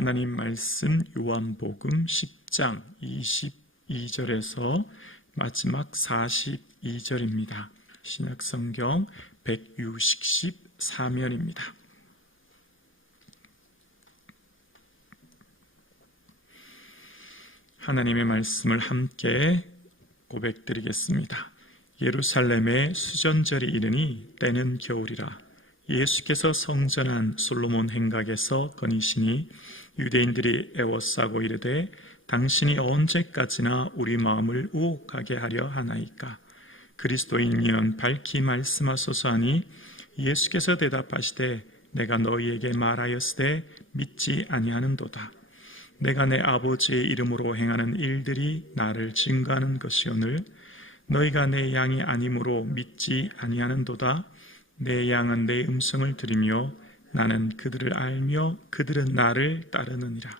하나님 말씀 요한복음 10장 22절에서 마지막 42절입니다. 신약성경 164면입니다. 하나님의 말씀을 함께 고백드리겠습니다. 예루살렘에 수전절이 이르니 때는 겨울이라. 예수께서 성전한 솔로몬 행각에서 거니시니 유대인들이 애워싸고 이르되 당신이 언제까지나 우리 마음을 우혹하게 하려 하나이까. 그리스도인이면 밝히 말씀하소서 하니 예수께서 대답하시되 내가 너희에게 말하였으되 믿지 아니하는도다. 내가 내 아버지의 이름으로 행하는 일들이 나를 증거하는 것이오늘 너희가 내 양이 아니므로 믿지 아니하는도다. 내 양은 내 음성을 들으며 나는 그들을 알며 그들은 나를 따르느니라.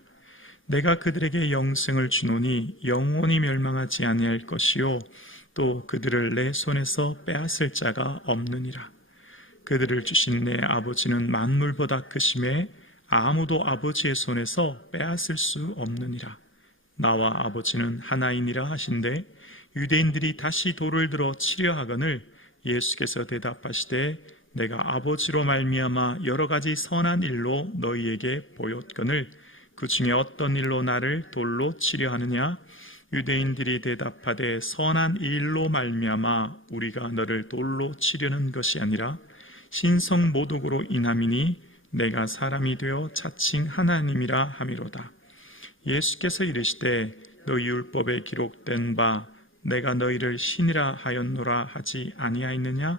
내가 그들에게 영생을 주노니 영원히 멸망하지 아니할 것이요 또 그들을 내 손에서 빼앗을 자가 없느니라. 그들을 주신 내 아버지는 만물보다 크심에 아무도 아버지의 손에서 빼앗을 수 없느니라. 나와 아버지는 하나이니라 하신대 유대인들이 다시 돌을 들어 치려 하거늘 예수께서 대답하시되 내가 아버지로 말미암아 여러 가지 선한 일로 너희에게 보였거늘 그 중에 어떤 일로 나를 돌로 치려 하느냐. 유대인들이 대답하되 선한 일로 말미암아 우리가 너를 돌로 치려는 것이 아니라 신성 모독으로 인함이니 내가 사람이 되어 자칭 하나님이라 함이로다. 예수께서 이르시되 너희 율법에 기록된 바 내가 너희를 신이라 하였노라 하지 아니하였느냐.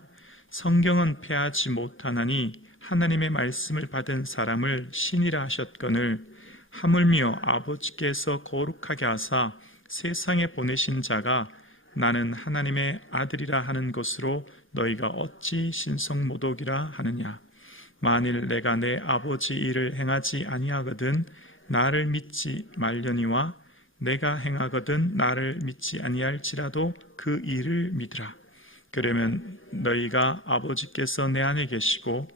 성경은 패하지 못하나니 하나님의 말씀을 받은 사람을 신이라 하셨거늘 하물며 아버지께서 거룩하게 하사 세상에 보내신 자가 나는 하나님의 아들이라 하는 것으로 너희가 어찌 신성모독이라 하느냐. 만일 내가 내 아버지 일을 행하지 아니하거든 나를 믿지 말려니와 내가 행하거든 나를 믿지 아니할지라도 그 일을 믿으라. 그러면 너희가 아버지께서 내 안에 계시고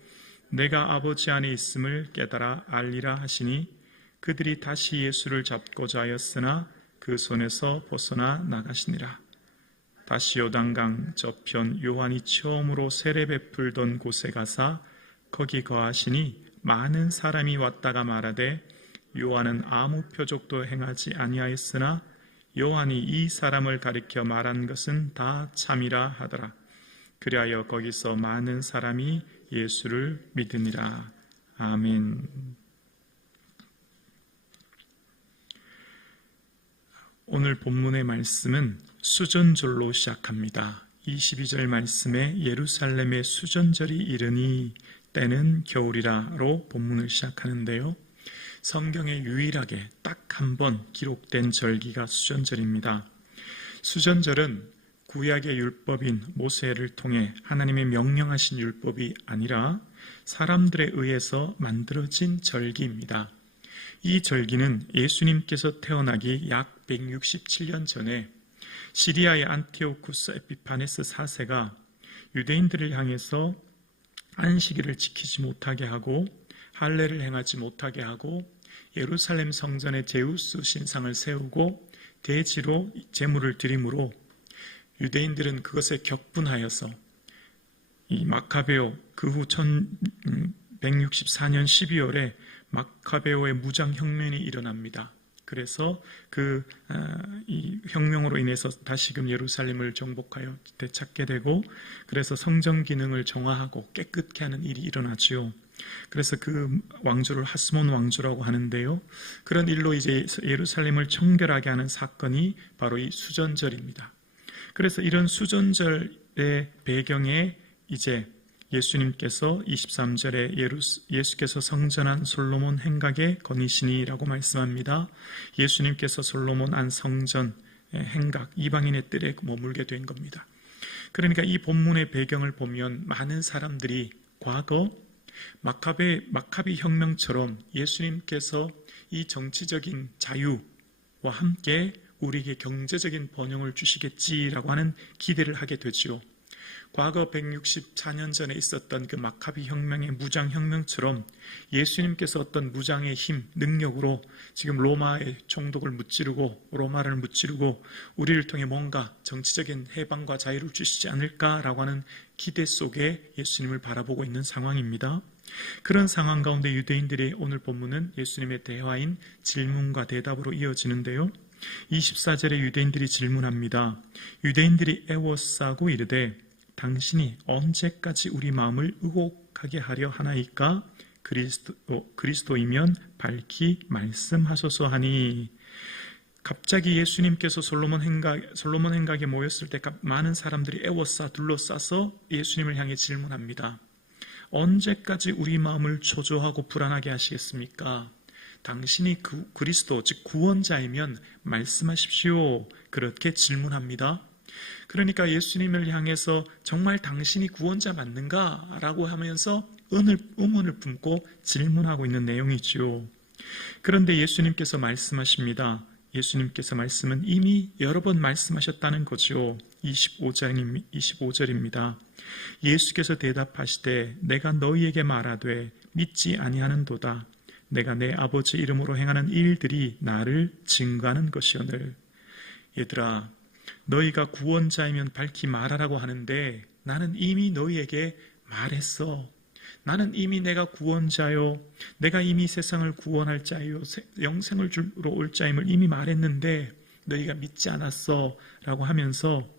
내가 아버지 안에 있음을 깨달아 알리라 하시니 그들이 다시 예수를 잡고자 하였으나 그 손에서 벗어나 나가시니라. 다시 요단강 저편 요한이 처음으로 세례 베풀던 곳에 가사 거기 거하시니 많은 사람이 왔다가 말하되 요한은 아무 표적도 행하지 아니하였으나 요한이 이 사람을 가리켜 말한 것은 다 참이라 하더라. 그리하여 거기서 많은 사람이 예수를 믿으니라. 아멘. 오늘 본문의 말씀은 수전절로 시작합니다. 22절 말씀에 예루살렘의 수전절이 이르니 때는 겨울이라로 본문을 시작하는데요. 성경에 유일하게 딱 한 번 기록된 절기가 수전절입니다. 수전절은 구약의 율법인 모세를 통해 하나님의 명령하신 율법이 아니라 사람들에 의해서 만들어진 절기입니다. 이 절기는 예수님께서 태어나기 약 167년 전에 시리아의 안티오쿠스 에피파네스 4세가 유대인들을 향해서 안식일을 지키지 못하게 하고 할례를 행하지 못하게 하고 예루살렘 성전에 제우스 신상을 세우고 대지로 제물을 드림으로 유대인들은 그것에 격분하여서 이 마카베오 그 후 1164년 12월에 마카베오의 무장혁명이 일어납니다. 그래서 이 혁명으로 인해서 다시금 예루살렘을 정복하여 되찾게 되고 그래서 성전 기능을 정화하고 깨끗게 하는 일이 일어나지요. 그래서 그 왕조를 하스몬 왕조라고 하는데요. 그런 일로 이제 예루살렘을 청결하게 하는 사건이 바로 이 수전절입니다. 그래서 이런 수전절의 배경에 이제 예수님께서 23절에 예수께서 성전한 솔로몬 행각에 거니시니라고 말씀합니다. 예수님께서 솔로몬 안 성전 행각 이방인의 뜰에 머물게 된 겁니다. 그러니까 이 본문의 배경을 보면 많은 사람들이 과거 마카비 혁명처럼 예수님께서 이 정치적인 자유와 함께 우리에게 경제적인 번영을 주시겠지라고 하는 기대를 하게 되지요. 과거 164년 전에 있었던 그 마카비 혁명의 무장혁명처럼 예수님께서 어떤 무장의 힘, 능력으로 지금 로마의 총독을 무찌르고 로마를 무찌르고 우리를 통해 뭔가 정치적인 해방과 자유를 주시지 않을까라고 하는 기대 속에 예수님을 바라보고 있는 상황입니다. 그런 상황 가운데 유대인들의 오늘 본문은 예수님의 대화인 질문과 대답으로 이어지는데요. 24절에 유대인들이 질문합니다. 유대인들이 애워싸고 이르되 당신이 언제까지 우리 마음을 의혹하게 하려 하나이까? 그리스도이면 밝히 말씀하소서 하니. 갑자기 예수님께서 솔로몬 행각에 모였을 때 많은 사람들이 애워싸 둘러싸서 예수님을 향해 질문합니다. 언제까지 우리 마음을 초조하고 불안하게 하시겠습니까? 당신이 그리스도 즉 구원자이면 말씀하십시오. 그렇게 질문합니다. 그러니까 예수님을 향해서 정말 당신이 구원자 맞는가? 라고 하면서 의문을 품고 질문하고 있는 내용이지요. 그런데 예수님께서 말씀하십니다. 예수님께서 말씀은 이미 여러 번 말씀하셨다는 거죠. 25절입니다. 예수께서 대답하시되 내가 너희에게 말하되 믿지 아니하는도다. 내가 내 아버지 이름으로 행하는 일들이 나를 증거하는 것이오늘. 얘들아, 너희가 구원자이면 밝히 말하라고 하는데 나는 이미 너희에게 말했어. 나는 이미 내가 구원자요, 내가 이미 세상을 구원할 자요, 영생을 주러 올 자임을 이미 말했는데 너희가 믿지 않았어 라고 하면서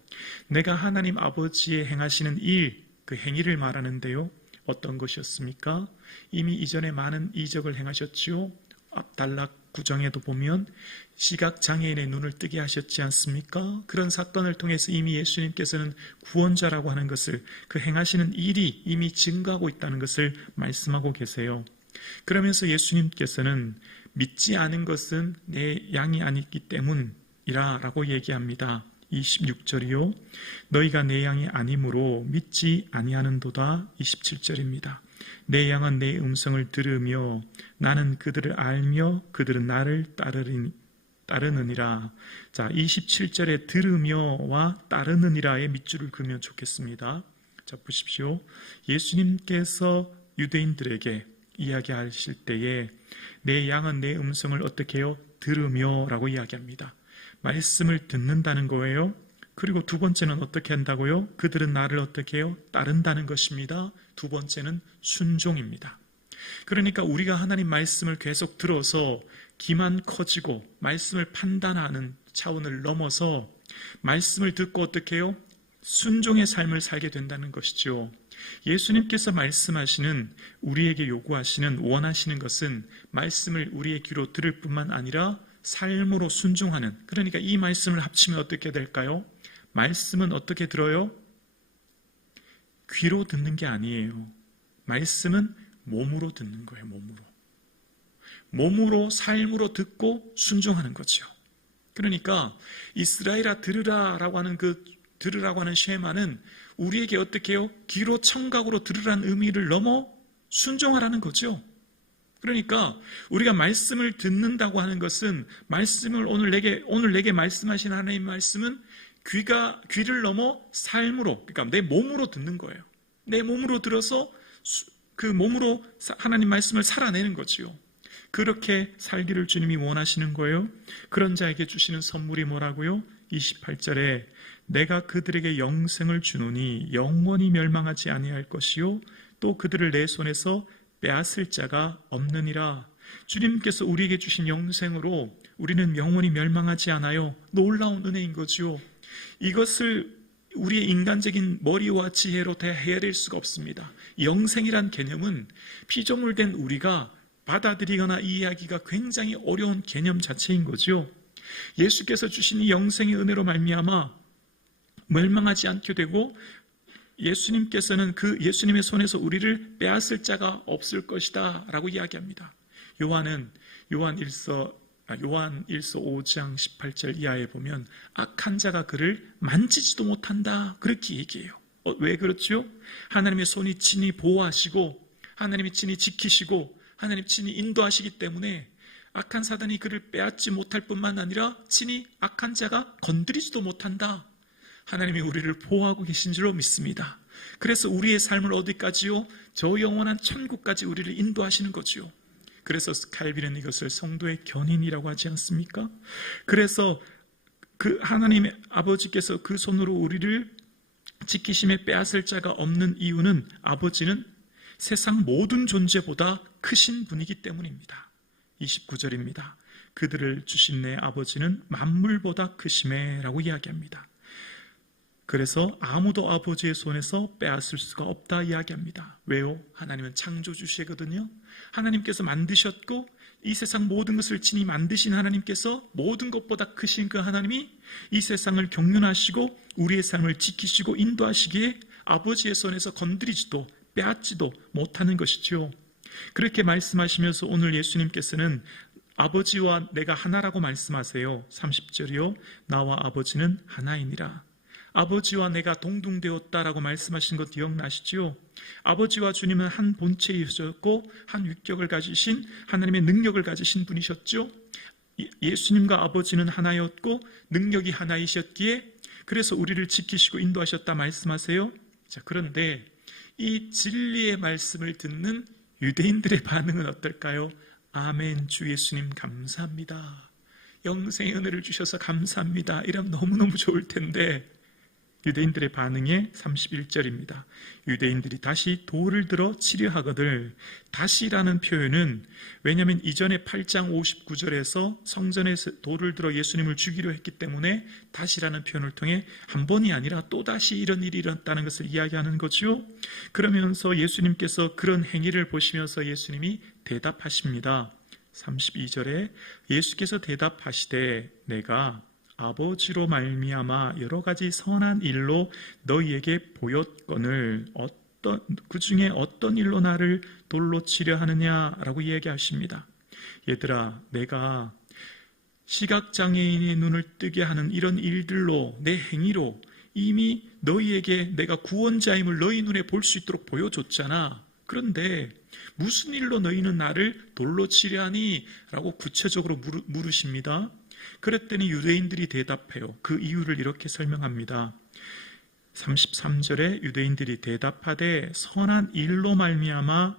내가 하나님 아버지의 행하시는 일, 그 행위를 말하는데요. 어떤 것이었습니까? 이미 이전에 많은 이적을 행하셨지요. 앞단락 구정에도 보면 시각장애인의 눈을 뜨게 하셨지 않습니까? 그런 사건을 통해서 이미 예수님께서는 구원자라고 하는 것을, 그 행하시는 일이 이미 증거하고 있다는 것을 말씀하고 계세요. 그러면서 예수님께서는 믿지 않은 것은 내 양이 아니기 때문이라 라고 얘기합니다. 26절이요. 너희가 내 양이 아니므로 믿지 아니하는도다. 27절입니다. 내 양은 내 음성을 들으며 나는 그들을 알며 그들은 나를 따르느니라. 자, 27절에 들으며와 따르느니라의 밑줄을 그으면 좋겠습니다. 자, 보십시오. 예수님께서 유대인들에게 이야기하실 때에 내 양은 내 음성을 어떻게 해요? 들으며 라고 이야기합니다. 말씀을 듣는다는 거예요. 그리고 두 번째는 어떻게 한다고요? 그들은 나를 어떻게 해요? 따른다는 것입니다. 두 번째는 순종입니다. 그러니까 우리가 하나님 말씀을 계속 들어서 귀만 커지고 말씀을 판단하는 차원을 넘어서 말씀을 듣고 어떻게 해요? 순종의 삶을 살게 된다는 것이죠. 예수님께서 말씀하시는, 우리에게 요구하시는, 원하시는 것은 말씀을 우리의 귀로 들을 뿐만 아니라 삶으로 순종하는, 그러니까 이 말씀을 합치면 어떻게 될까요? 말씀은 어떻게 들어요? 귀로 듣는 게 아니에요. 말씀은 몸으로 듣는 거예요. 몸으로 삶으로 듣고 순종하는 거죠. 그러니까 이스라엘아 들으라라고 하는 들으라고 하는 쉐마는 우리에게 어떻게 해요? 귀로 청각으로 들으라는 의미를 넘어 순종하라는 거죠. 그러니까 우리가 말씀을 듣는다고 하는 것은, 말씀을 오늘 내게 말씀하신 하나님 말씀은 귀를 넘어 삶으로, 그러니까 내 몸으로 듣는 거예요. 내 몸으로 들어서 그 몸으로 하나님 말씀을 살아내는 거지요. 그렇게 살기를 주님이 원하시는 거예요. 그런 자에게 주시는 선물이 뭐라고요? 28절에 내가 그들에게 영생을 주노니 영원히 멸망하지 아니할 것이요 또 그들을 내 손에서 빼앗을 자가 없느니라. 주님께서 우리에게 주신 영생으로 우리는 영원히 멸망하지 않아요. 놀라운 은혜인 거죠. 이것을 우리의 인간적인 머리와 지혜로 다 헤아릴 수가 없습니다. 영생이란 개념은 피조물된 우리가 받아들이거나 이해하기가 굉장히 어려운 개념 자체인 거죠. 예수께서 주신 이 영생의 은혜로 말미암아 멸망하지 않게 되고, 예수님께서는 그 예수님의 손에서 우리를 빼앗을 자가 없을 것이다 라고 이야기합니다. 요한 1서 5장 18절 이하에 보면 악한 자가 그를 만지지도 못한다 그렇게 얘기해요. 왜 그렇죠? 하나님의 손이 친히 보호하시고 하나님이 친히 지키시고 하나님 친히 인도하시기 때문에 악한 사단이 그를 빼앗지 못할 뿐만 아니라 친히 악한 자가 건드리지도 못한다. 하나님이 우리를 보호하고 계신 줄로 믿습니다. 그래서 우리의 삶을 어디까지요? 저 영원한 천국까지 우리를 인도하시는 거지요. 그래서 칼빈은 이것을 성도의 견인이라고 하지 않습니까? 그래서 그 하나님의 아버지께서 그 손으로 우리를 지키심에 빼앗을 자가 없는 이유는 아버지는 세상 모든 존재보다 크신 분이기 때문입니다. 29절입니다. 그들을 주신 내 아버지는 만물보다 크심에 라고 이야기합니다. 그래서 아무도 아버지의 손에서 빼앗을 수가 없다 이야기합니다. 왜요? 하나님은 창조주시거든요. 하나님께서 만드셨고 이 세상 모든 것을 친히 만드신 하나님께서 모든 것보다 크신 그 하나님이 이 세상을 경륜하시고 우리의 삶을 지키시고 인도하시기에 아버지의 손에서 건드리지도 빼앗지도 못하는 것이죠. 그렇게 말씀하시면서 오늘 예수님께서는 아버지와 내가 하나라고 말씀하세요. 30절이요. 나와 아버지는 하나이니라. 아버지와 내가 동등되었다라고 말씀하신 것 기억나시죠? 아버지와 주님은 한 본체이셨고 한 위격을 가지신 하나님의 능력을 가지신 분이셨죠. 예수님과 아버지는 하나였고 능력이 하나이셨기에 그래서 우리를 지키시고 인도하셨다 말씀하세요. 자, 그런데 이 진리의 말씀을 듣는 유대인들의 반응은 어떨까요? 아멘, 주 예수님 감사합니다. 영생의 은혜를 주셔서 감사합니다. 이러면 너무너무 좋을 텐데 유대인들의 반응에 31절입니다. 유대인들이 다시 돌을 들어 치려 하거늘. 다시라는 표현은 왜냐하면 이전에 8장 59절에서 성전에 돌을 들어 예수님을 죽이려 했기 때문에 다시라는 표현을 통해 한 번이 아니라 또다시 이런 일이 일어났다는 것을 이야기하는 거죠. 그러면서 예수님께서 그런 행위를 보시면서 예수님이 대답하십니다. 32절에 예수께서 대답하시되 내가 아버지로 말미암아 여러 가지 선한 일로 너희에게 보였거늘 그 중에 어떤 일로 나를 돌로 치려 하느냐라고 이야기하십니다. 얘들아, 내가 시각장애인의 눈을 뜨게 하는 이런 일들로 내 행위로 이미 너희에게 내가 구원자임을 너희 눈에 볼 수 있도록 보여줬잖아. 그런데 무슨 일로 너희는 나를 돌로 치려 하니? 라고 구체적으로 물으십니다. 그랬더니 유대인들이 대답해요. 그 이유를 이렇게 설명합니다. 33절에 유대인들이 대답하되 선한 일로 말미암아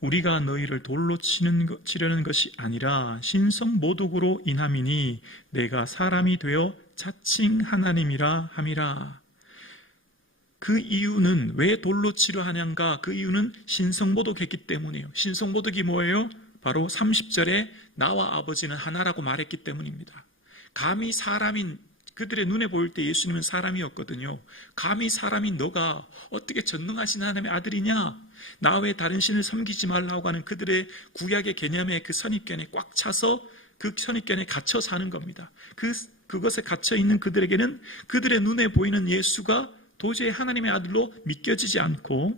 우리가 너희를 돌로 치려는 것이 아니라 신성모독으로 인함이니 내가 사람이 되어 자칭 하나님이라 함이라. 그 이유는 왜 돌로 치려 하냐인가? 그 이유는 신성모독했기 때문이에요. 신성모독이 뭐예요? 바로 30절에 나와 아버지는 하나라고 말했기 때문입니다. 감히 사람인 그들의 눈에 보일 때 예수님은 사람이었거든요. 감히 사람인 너가 어떻게 전능하신 하나님의 아들이냐? 나 외에 다른 신을 섬기지 말라고 하는 그들의 구약의 개념에 그 선입견에 꽉 차서 그 선입견에 갇혀 사는 겁니다. 그것에 갇혀 있는 그들에게는 그들의 눈에 보이는 예수가 도저히 하나님의 아들로 믿겨지지 않고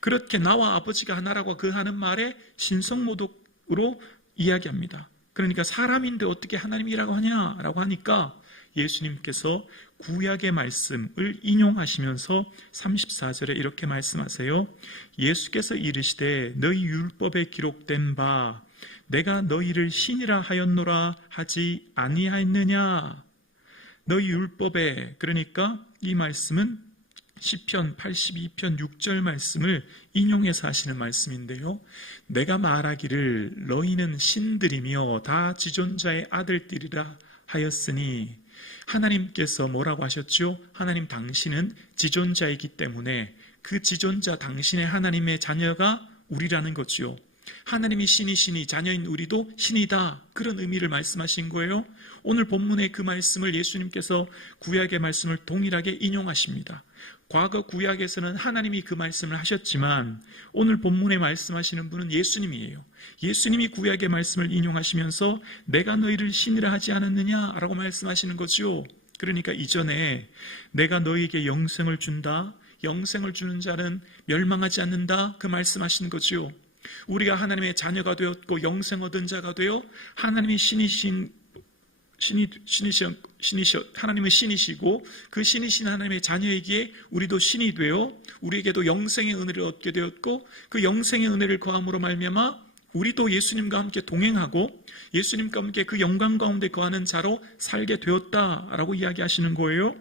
그렇게 나와 아버지가 하나라고 그 하는 말에 신성모독으로 이야기합니다. 그러니까 사람인데 어떻게 하나님이라고 하냐라고 하니까 예수님께서 구약의 말씀을 인용하시면서 34절에 이렇게 말씀하세요. 예수께서 이르시되 너희 율법에 기록된 바 내가 너희를 신이라 하였노라 하지 아니하였느냐. 너희 율법에, 그러니까 이 말씀은 시편 82편 6절 말씀을 인용해서 하시는 말씀인데요. 내가 말하기를 너희는 신들이며 다 지존자의 아들들이라 하였으니 하나님께서 뭐라고 하셨죠? 하나님 당신은 지존자이기 때문에 그 지존자 당신의 하나님의 자녀가 우리라는 거지요. 하나님이 신이시니 자녀인 우리도 신이다. 그런 의미를 말씀하신 거예요. 오늘 본문의 그 말씀을 예수님께서 구약의 말씀을 동일하게 인용하십니다. 과거 구약에서는 하나님이 그 말씀을 하셨지만 오늘 본문에 말씀하시는 분은 예수님이에요. 예수님이 구약의 말씀을 인용하시면서 내가 너희를 신이라 하지 않았느냐라고 말씀하시는 거죠. 그러니까 이전에 내가 너희에게 영생을 준다, 영생을 주는 자는 멸망하지 않는다, 그 말씀하시는 거죠. 우리가 하나님의 자녀가 되었고 영생 얻은 자가 되어 하나님이 하나님은 신이시고 그 신이신 하나님의 자녀이기에 우리도 신이 되어 우리에게도 영생의 은혜를 얻게 되었고 그 영생의 은혜를 거함으로 말미암아 우리도 예수님과 함께 동행하고 예수님과 함께 그 영광 가운데 거하는 자로 살게 되었다라고 이야기하시는 거예요.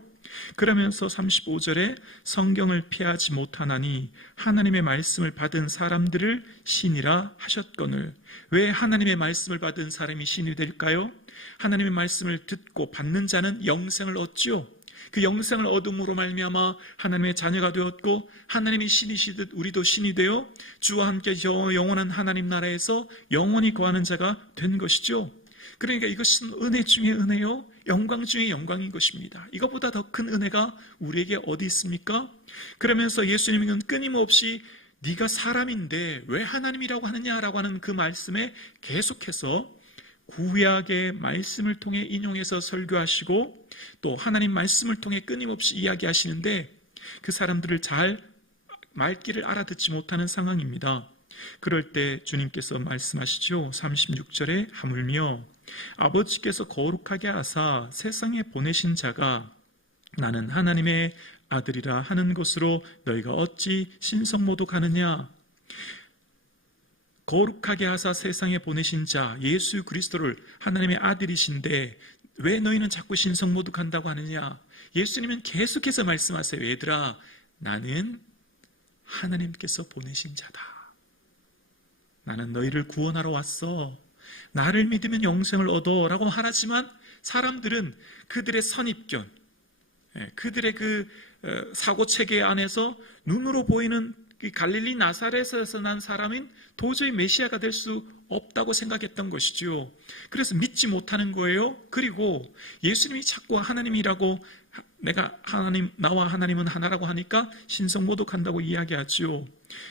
그러면서 35절에 성경을 피하지 못하나니 하나님의 말씀을 받은 사람들을 신이라 하셨거늘. 왜 하나님의 말씀을 받은 사람이 신이 될까요? 하나님의 말씀을 듣고 받는 자는 영생을 얻지요. 그 영생을 얻음으로 말미암아 하나님의 자녀가 되었고, 하나님이 신이시듯 우리도 신이 되어 주와 함께 영원한 하나님 나라에서 영원히 거하는 자가 된 것이죠. 그러니까 이것은 은혜 중에 은혜요, 영광 중에 영광인 것입니다. 이것보다 더 큰 은혜가 우리에게 어디 있습니까? 그러면서 예수님은 끊임없이 네가 사람인데 왜 하나님이라고 하느냐라고 하는 그 말씀에 계속해서 구약의 말씀을 통해 인용해서 설교하시고, 또 하나님 말씀을 통해 끊임없이 이야기하시는데 그 사람들을 잘 말귀를 알아듣지 못하는 상황입니다. 그럴 때 주님께서 말씀하시죠. 36절에 하물며 아버지께서 거룩하게 하사 세상에 보내신 자가 나는 하나님의 아들이라 하는 것으로 너희가 어찌 신성모독하느냐. 거룩하게 하사 세상에 보내신 자 예수 그리스도를 하나님의 아들이신데 왜 너희는 자꾸 신성모독한다고 하느냐. 예수님은 계속해서 말씀하세요. 얘들아, 나는 하나님께서 보내신 자다. 나는 너희를 구원하러 왔어. 나를 믿으면 영생을 얻어 라고 말하지만 사람들은 그들의 선입견, 그들의 그 사고체계 안에서 눈으로 보이는 갈릴리 나사렛에서 난 사람인 도저히 메시아가 될 수 없다고 생각했던 것이죠. 그래서 믿지 못하는 거예요. 그리고 예수님이 자꾸 하나님이라고, 내가 하나님, 나와 하나님은 하나라고 하니까 신성모독한다고 이야기하죠.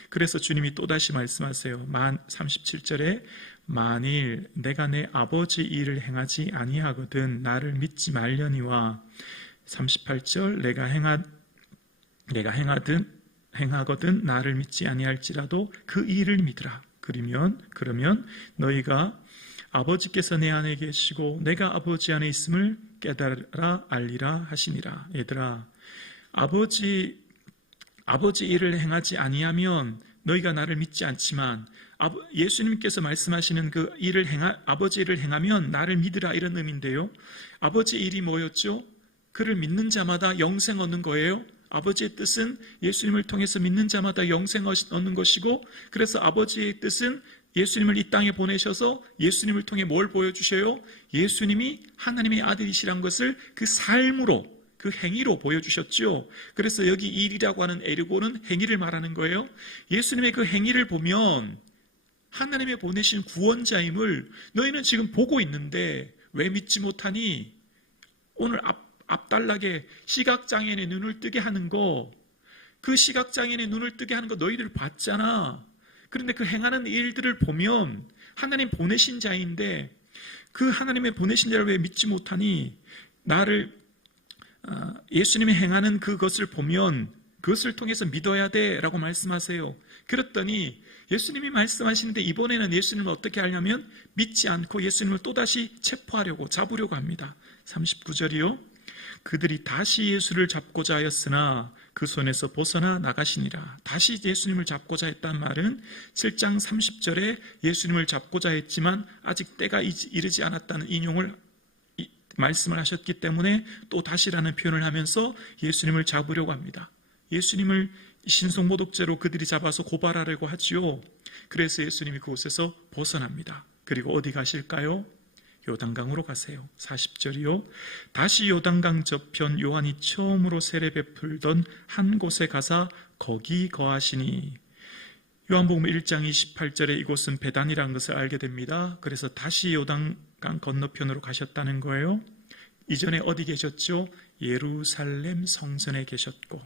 그래서 주님이 또다시 말씀하세요. 37절에 만일 내가 내 아버지 일을 행하지 아니하거든 나를 믿지 말려니와, 38절 내가 행하거든 나를 믿지 아니할지라도 그 일을 믿으라. 그러면 너희가 아버지께서 내 안에 계시고 내가 아버지 안에 있음을 깨달아 알리라 하시니라. 얘들아, 아버지 일을 행하지 아니하면 너희가 나를 믿지 않지만, 예수님께서 말씀하시는 그 아버지 일을 행하면 나를 믿으라, 이런 의미인데요. 아버지 일이 뭐였죠? 그를 믿는 자마다 영생 얻는 거예요. 아버지의 뜻은 예수님을 통해서 믿는 자마다 영생 얻는 것이고, 그래서 아버지의 뜻은 예수님을 이 땅에 보내셔서 예수님을 통해 뭘 보여주셔요? 예수님이 하나님의 아들이시란 것을 그 삶으로, 그 행위로 보여주셨죠. 그래서 여기 일이라고 하는 에르고는 행위를 말하는 거예요. 예수님의 그 행위를 보면 하나님의 보내신 구원자임을 너희는 지금 보고 있는데 왜 믿지 못하니? 오늘 앞달락에 시각장애인의 눈을 뜨게 하는 거, 그 시각장애인의 눈을 뜨게 하는 거 너희들 봤잖아. 그런데 그 행하는 일들을 보면 하나님 보내신 자인데 그 하나님의 보내신 자를 왜 믿지 못하니? 예수님이 행하는 그것을 보면 그것을 통해서 믿어야 돼 라고 말씀하세요. 그랬더니 예수님이 말씀하시는데 이번에는 예수님을 어떻게 하냐면 믿지 않고 예수님을 또다시 체포하려고, 잡으려고 합니다. 39절이요. 그들이 다시 예수를 잡고자 하였으나 그 손에서 벗어나 나가시니라. 다시 예수님을 잡고자 했단 말은 7장 30절에 예수님을 잡고자 했지만 아직 때가 이르지 않았다는 말씀을 하셨기 때문에 또 다시라는 표현을 하면서 예수님을 잡으려고 합니다. 예수님을 신성모독죄로 그들이 잡아서 고발하려고 하지요. 그래서 예수님이 그곳에서 벗어납니다. 그리고 어디 가실까요? 요단강으로 가세요. 40절이요. 다시 요단강 저편 요한이 처음으로 세례 베풀던 한 곳에 가사 거기 거하시니. 요한복음 1장 28절에 이곳은 베단이라는 것을 알게 됩니다. 그래서 다시 요단강 건너편으로 가셨다는 거예요. 이전에 어디 계셨죠? 예루살렘 성전에 계셨고,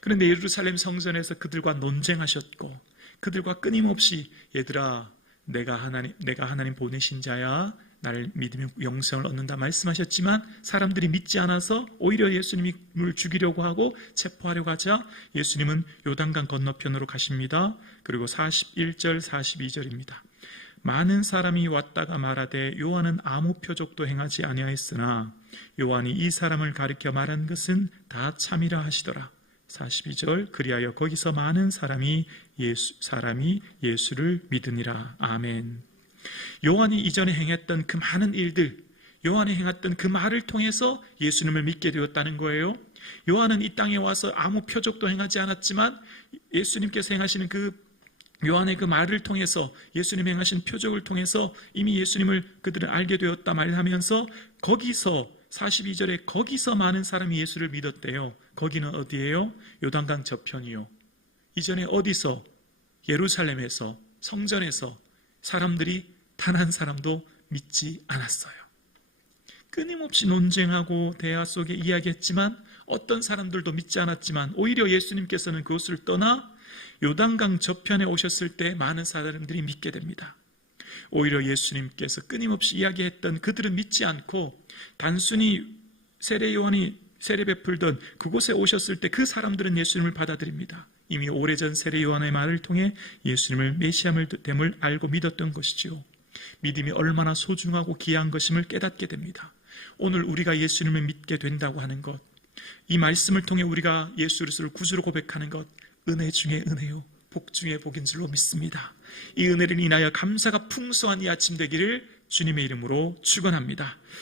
그런데 예루살렘 성전에서 그들과 논쟁하셨고, 그들과 끊임없이 얘들아, 내가 하나님 보내신 자야, 나를 믿으면 영생을 얻는다 말씀하셨지만 사람들이 믿지 않아서 오히려 예수님을 죽이려고 하고 체포하려고 하자 예수님은 요단강 건너편으로 가십니다. 그리고 41절 42절입니다. 많은 사람이 왔다가 말하되 요한은 아무 표적도 행하지 아니하였으나 요한이 이 사람을 가리켜 말한 것은 다 참이라 하시더라. 42절 그리하여 거기서 많은 사람이 예수를 믿으니라. 아멘. 요한이 이전에 행했던 그 많은 일들, 요한이 행했던 그 말을 통해서 예수님을 믿게 되었다는 거예요. 요한은 이 땅에 와서 아무 표적도 행하지 않았지만 예수님께서 행하시는 그 요한의 그 말을 통해서, 예수님 행하신 표적을 통해서 이미 예수님을 그들은 알게 되었다 말하면서 거기서 42절에 거기서 많은 사람이 예수를 믿었대요. 거기는 어디예요? 요단강 저편이요. 이전에 어디서? 예루살렘에서, 성전에서 사람들이 단 한 사람도 믿지 않았어요. 끊임없이 논쟁하고 대화 속에 이야기했지만 어떤 사람들도 믿지 않았지만 오히려 예수님께서는 그곳을 떠나 요단강 저편에 오셨을 때 많은 사람들이 믿게 됩니다. 오히려 예수님께서 끊임없이 이야기했던 그들은 믿지 않고 단순히 세례 요한이 세례 베풀던 그곳에 오셨을 때 그 사람들은 예수님을 받아들입니다. 이미 오래전 세례 요한의 말을 통해 예수님을 메시아됨을 알고 믿었던 것이지요. 믿음이 얼마나 소중하고 귀한 것임을 깨닫게 됩니다. 오늘 우리가 예수님을 믿게 된다고 하는 것, 이 말씀을 통해 우리가 예수 그리스도를 구주로 고백하는 것, 은혜 중에 은혜요, 복 중에 복인 줄로 믿습니다. 이 은혜를 인하여 감사가 풍성한 이 아침 되기를 주님의 이름으로 축원합니다.